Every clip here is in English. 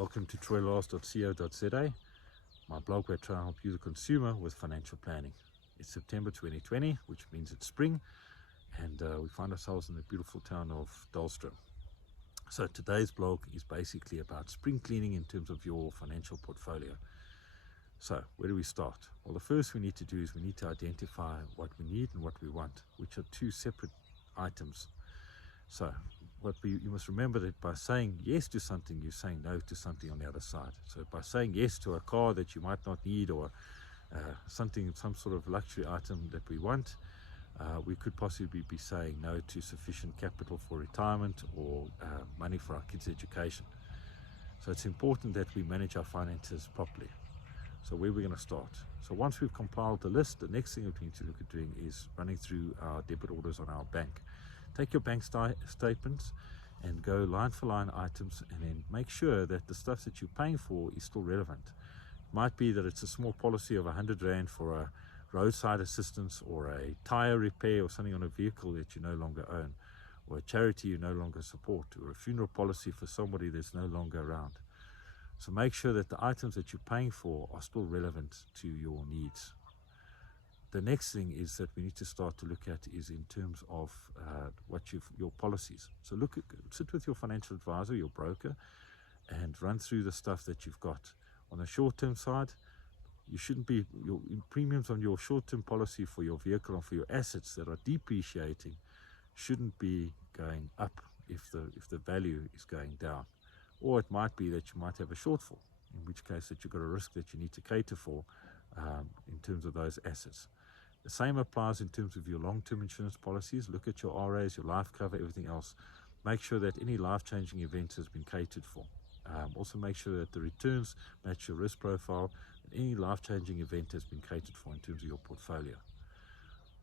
Welcome to troylast.co.za, my blog where I try to help you, the consumer, with financial planning. It's September 2020, which means it's spring, and we find ourselves in the beautiful town of Dahlstrom. So today's blog is basically about spring cleaning in terms of your financial portfolio. So where do we start? Well, the first we need to do is we need to identify what we need and what we want, which are two separate items. So you must remember that by saying yes to something, you're saying no to something on the other side. So by saying yes to a car that you might not need, or some sort of luxury item that we want, we could possibly be saying no to sufficient capital for retirement or money for our kids' education. So it's important that we manage our finances properly. So where we're going to start. So once we've compiled the list, the next thing that we need to look at doing is running through our debit orders on our bank. Take your bank statements and go line for line items, and then make sure that the stuff that you're paying for is still relevant. It might be that it's a small policy of 100 Rand for a roadside assistance, or a tire repair, or something on a vehicle that you no longer own, or a charity you no longer support, or a funeral policy for somebody that's no longer around. So make sure that the items that you're paying for are still relevant to your needs. The next thing is that we need to start to look at is in terms of your policies. So sit with your financial advisor, your broker, and run through the stuff that you've got. On the short-term side, you shouldn't be, your premiums on your short-term policy for your vehicle and for your assets that are depreciating shouldn't be going up if the value is going down. Or it might be that you might have a shortfall, in which case that you've got a risk that you need to cater for in terms of those assets. The same applies in terms of your long-term insurance policies. Look at your RAs, your life cover, everything else. Make sure that any life-changing event has been catered for. Also make sure that the returns match your risk profile, and any life-changing event has been catered for in terms of your portfolio.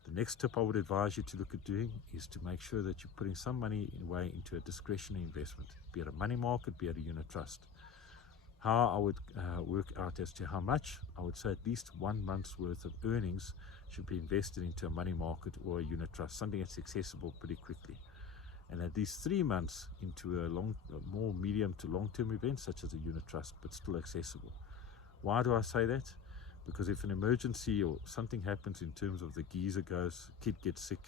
The next tip I would advise you to look at doing is to make sure that you're putting some money away into a discretionary investment, be it a money market, be it a unit trust. How I would work out as to how much, I would say at least 1 month's worth of earnings should be invested into a money market or a unit trust, something that's accessible pretty quickly. And at least 3 months into a more medium to long-term event, such as a unit trust, but still accessible. Why do I say that? Because if an emergency or something happens in terms of the geyser goes, kid gets sick,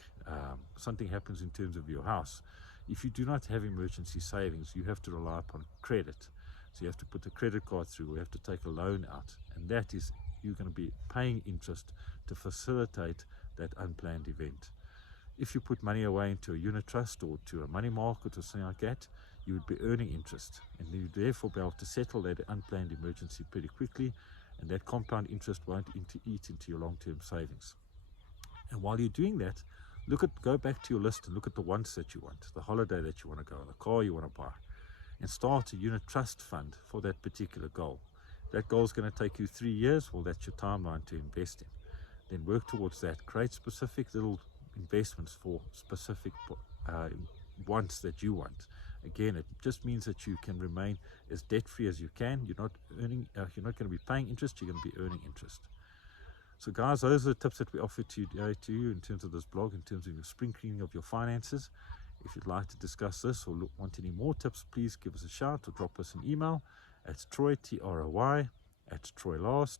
something happens in terms of your house, if you do not have emergency savings, you have to rely upon credit. So you have to put a credit card through, or you have to take a loan out, and that is, you're going to be paying interest to facilitate that unplanned event. If you put money away into a unit trust or to a money market or something like that, you would be earning interest, and you would therefore be able to settle that unplanned emergency pretty quickly, and that compound interest won't eat into your long-term savings. And while you're doing that, go back to your list and look at the wants that you want, the holiday that you want to go on, the car you want to buy, and start a unit trust fund for that particular goal. That goal is going to take you 3 years. Well, that's your timeline to invest in. Then work towards that. Create specific little investments for specific wants that you want. Again, it just means that you can remain as debt-free as you can. You're not going to be paying interest. You're going to be earning interest. So guys, those are the tips that we offer to you in terms of this blog, in terms of your spring cleaning of your finances. If you'd like to discuss this or want any more tips, please give us a shout or drop us an email at Troy, Troy, at troylast,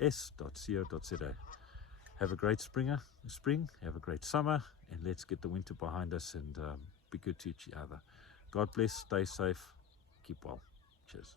troylas.co.za. Have a great spring, have a great summer, and let's get the winter behind us and be good to each other. God bless, stay safe, keep well. Cheers.